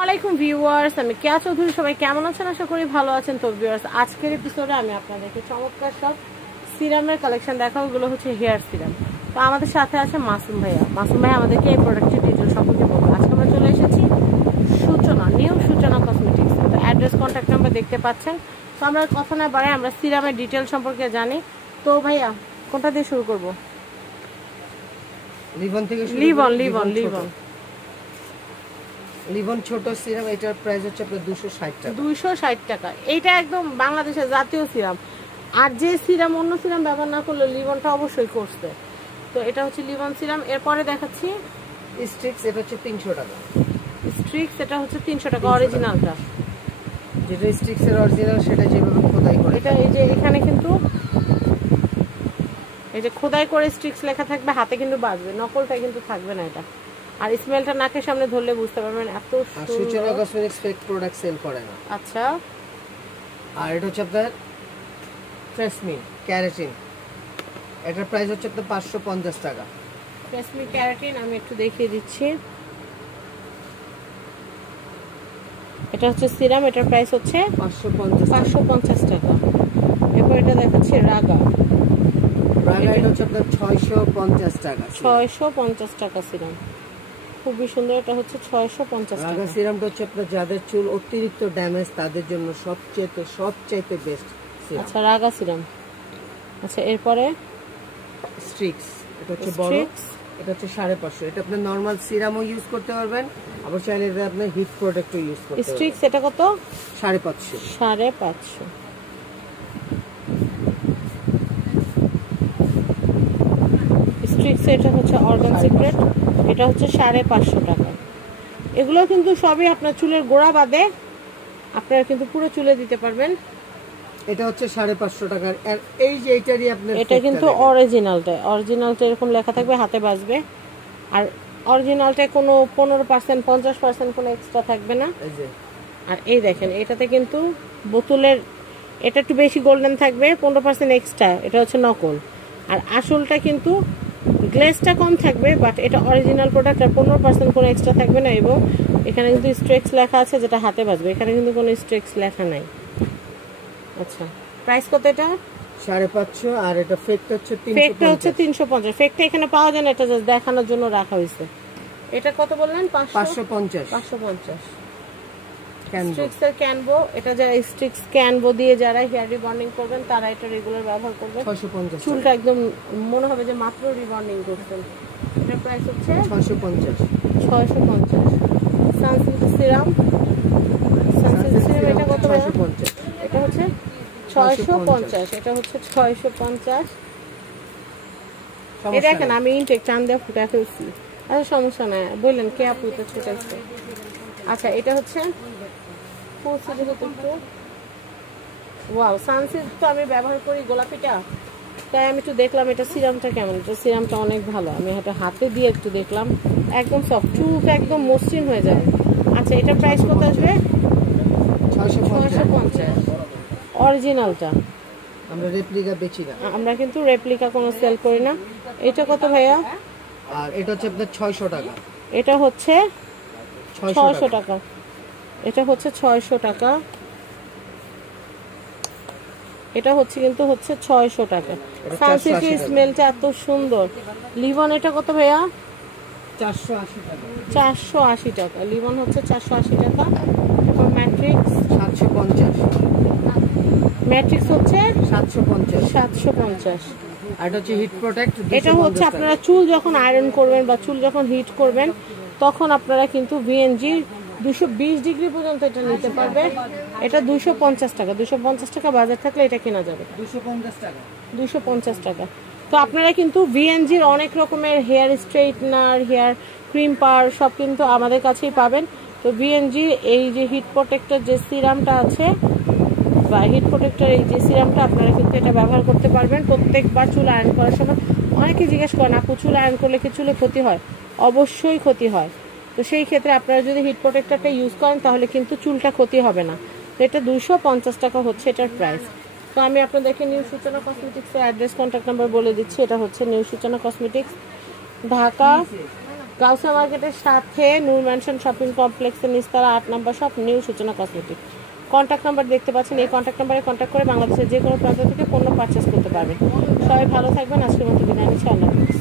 আসসালামাইকুম ভিউয়ার্স, আমি কেয়া চৌধুরী। সবাই কেমন আছেন? আশা করি ভালো আছেন। তো ভিউয়ার্স, আজকের এপিসোডে আমি আপনাদেরকে চমৎকার সব সিরামের কালেকশন দেখাবো। এগুলো হচ্ছে হেয়ার সিরাম। তো আমাদের সাথে আছে মাসুম ভাইয়া। মাসুম ভাইয়া আমাদেরকে এই প্রোডাক্টের ডিটেল সম্পর্কে বলবো। আজকে আমরা চলে এসেছি নিউ সূচনা কসমেটিক্স। তো অ্যাড্রেস, কন্ট্যাক্ট নাম্বার দেখতে পাচ্ছেন। তো আমরা কথা না বাড়াই আমরা সিরামের ডিটেল সম্পর্কে জানি। তো ভাইয়া, কোনটা দিয়ে শুরু করবো? লিভন থেকে লিভন ছোট সিরাম। এটার প্রাইস হচ্ছে আপনার 260 টাকা। 260 টাকা। এইটা একদম বাংলাদেশের জাতীয় সিরাম। আর যে সিরাম অন্য সিরাম ব্যবহার না করলে লিভনটা অবশ্যই করছে। তো এটা হচ্ছে লিভন সিরাম। এরপরে দেখাচ্ছি স্ট্রিক্স। এটা হচ্ছে 300 টাকা। স্ট্রিক্স, এটা হচ্ছে 300 টাকা অরিজিনালটা। যেটা স্ট্রিক্স এর অরিজিনাল সেটা যেভাবে খোদাই করে, এটা এই যে এখানে কিন্তু এই যে খোদাই করে স্ট্রিক্স লেখা থাকবে, হাতে কিন্তু বাজবে, নকলটা কিন্তু থাকবে না এটা। আর স্মেলটা নাকের সামনে ধরলে বুঝতে পারবেন এত সুন্দর। সূচনা কসমেটিক্স ফেক প্রোডাক্ট সেল করে না। আচ্ছা, আর এটা হচ্ছে আপনার ট্রেসমি ক্যারাটিন। এটার প্রাইস হচ্ছে আপনার 550 টাকা। ট্রেসমি ক্যারাটিন আমি একটু দেখিয়ে দিচ্ছি। এটা হচ্ছে সিরাম, এটার প্রাইস হচ্ছে 550 টাকা। এরপর এটা দেখাচ্ছি রাগা। এটা হচ্ছে আপনার 650 টাকা। 650 টাকা সিরাম, খুবই সুন্দর। এটা হচ্ছে 650 টাকা। রাগা সিরামটা হচ্ছে আপনার যাদের চুল অতিরিক্ত ড্যামেজ তাদের জন্য সবচেয়ে বেস্ট সিরাম। আচ্ছা, রাগা সিরাম। আচ্ছা, এরপরে স্ট্রিক্স। এটা হচ্ছে বড়, এটা হচ্ছে 550। এটা আপনি নরমাল সিরামও ইউজ করতে পারবেন, আবার চাইলে এটা আপনি হিট প্রোডাক্টও ইউজ করতে পারবেন। স্ট্রিক্স এটা কত? 550। 550। স্ট্রিক্স এটা হচ্ছে অর্গান সিক্রেট। এটা হচ্ছে 550 টাকা। এগুলো কিন্তু সবই আপনার চুলের গোড়া বাদে আপনারা কিন্তু পুরো চুলে দিতে পারবেন। এটা হচ্ছে 550 টাকার। আর এই যে এইটারই আপনার এটা কিন্তু অরিজিনালটা এরকম লেখা থাকবে, হাতে বাজবে। আর অরিজিনালটা কোনো 15% 50% কোনো এক্সট্রা থাকবে না। আর এই দেখেন, এটাতে কিন্তু বোতলের এটা একটু বেশি গোল্ডেন থাকবে, 15% এক্সট্রা। এটা হচ্ছে নকল। আর আসলটা কিন্তু গ্লেজটা কম থাকবে, বাট এটা অরিজিনাল প্রোডাক্ট। আর 15% কোনো এক্সট্রা থাকবে না। এবং এখানে কিন্তু স্ট্রিক্স লেখা আছে, যেটা হাতে বাজবে। এখানে কিন্তু কোনো স্ট্রিক্স লেখা নাই। আচ্ছা, প্রাইস কত এটা? 550। আর এটা ফেকটা হচ্ছে 350। ফেকটা এখানে পাওয়া যায় না, এটা জাস্ট দেখানোর জন্য রাখা হয়েছে। এটা কত বললেন? 550। স্ট্রিক্সের ক্যানভো। এটা যারা স্ট্রিক্স ক্যানভো দিয়ে যারা হেয়ার রিবন্ডিং করবেন তারা এটা রেগুলার ব্যবহার করবেন। 650। চুলটা একদম মনে হবে যে মাত্র রিবন্ডিং করছেন। এটার প্রাইস হচ্ছে 650। Sunsilk serum. এটা কত? 650। এটা হচ্ছে 650। এটা হচ্ছে 650। এই দেখেন, আমি ইনটেক চান দিয়ে ফুটা ফেলছি। আচ্ছা, সমস্যা নাই, বললেন কে আপু এটা ছুটাইছে। আচ্ছা, এটা হচ্ছে ওয়াও সানসিল্ক। তো আমি ব্যবহার করি গোলাপিটা, তাই আমি একটু দেখলাম এটা সিরামটা কেমন। এটা সিরামটা অনেক ভালো। আমি এটা হাতে দিয়ে একটু দেখলাম, একদম সফট, চুল একদম মসৃণ হয়ে যাবে। আচ্ছা, এটার প্রাইস কত আসবে? 650। অরিজিনালটা আমরা রেপ্লিকা বেচি না, আমরা কিন্তু রেপ্লিকা কোনো সেল করি না। এটা কত ভাইয়া? আর এটা হচ্ছে আপনার 600 টাকা। এটা হচ্ছে 600 টাকা। এটা হচ্ছে 600 টাকা। এটা হচ্ছে কিন্তু হচ্ছে 600 টাকা। সানসিল্কের স্মেলটা এত সুন্দর। লিভন এটা কত ভাইয়া? 480 টাকা। 480 টাকা। লিভন হচ্ছে 480 টাকা। এরপর ম্যাট্রিক্স 750। ম্যাট্রিক্স হচ্ছে 750। আর এটা হচ্ছে হিট প্রোটেক্ট। এটা হচ্ছে আপনারা চুল যখন আয়রন করবেন বা চুল যখন হিট করবেন তখন আপনারা কিন্তু ভিএনজি 220 ডিগ্রি পর্যন্ত এটা নিতে পারবে। এটা 250 টাকা। 250 টাকা বাজার থাকলে এটা কেনা যাবে 250 টাকা। তো আপনারা কিন্তু ভিএনজির অনেক রকমের হেয়ার স্ট্রেটনার, হেয়ার ক্রিম পার সব কিন্তু আমাদের কাছেই পাবেন। তো ভিএনজি এই যে হিট প্রোটেক্টর যে সিরামটা আছে বা হিট প্রোটেক্টর এই যে সিরামটা আপনারা কিন্তু এটা ব্যবহার করতে পারবেন প্রত্যেকবার চুল আয়রন করার সময়। অনেকে জিজ্ঞেস করেন আপু চুল আয়রন করলে কি চুলে ক্ষতি হয়? অবশ্যই ক্ষতি হয়। তো সেই ক্ষেত্রে আপনারা যদি হিট প্রোটেক্টরটা ইউজ করেন তাহলে কিন্তু চুলটা ক্ষতি হবে না। তো এটা 250 টাকা হচ্ছে এটার প্রাইস। তো আমি আপনাদেরকে নিউ সূচনা কসমেটিক্সের অ্যাড্রেস, কন্ট্যাক্ট নাম্বার বলে দিচ্ছি। এটা হচ্ছে নিউ সূচনা কসমেটিক্স, ঢাকা গাউসিয়া মার্কেটের সাথে নূর ম্যানশন শপিং কমপ্লেক্সের নিচতলা 8 নম্বর শপ নিউ সূচনা কসমেটিক। কন্ট্যাক্ট নাম্বার দেখতে পাচ্ছেন, এই কন্ট্যাক্ট নাম্বারে কন্ট্যাক্ট করে বাংলাদেশের যে কোনো প্রান্ত থেকে পণ্য পারচেস করতে পারবেন। সবাই ভালো থাকবেন, আজকের মতো বিদায় নিচ্ছি, আল্লাহ হাফেজ।